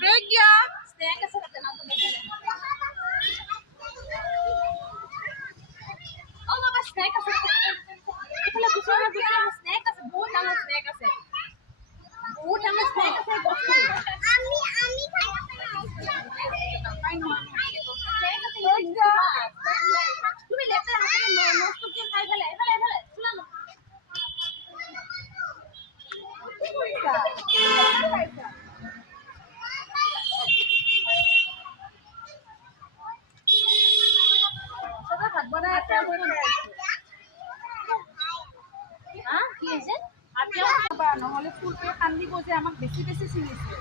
প্রজ্ঞা snack আছে তাতে না তো দেখে ও বাবা স্ন্যাক আছে এখানে বুঝানো স্ন্যাক আছে বহুত ডাঙৰ স্ন্যাক আছে বহুত ডাঙৰ স্ন্যাক আছে বস্তু আমি খাই নহয় স্ন্যাক আছে প্ৰজ্ঞা তুমি লেতেৰা হাতে নষ্ট কি খাই ফেলে এফালে শুনা না কি কৰিছা খাইছা সদা ভাত বনাই আছে কি হৈছে নহ'লে ফুলটোৱে কান্দিব যে আমাক বেছি চিঙিছে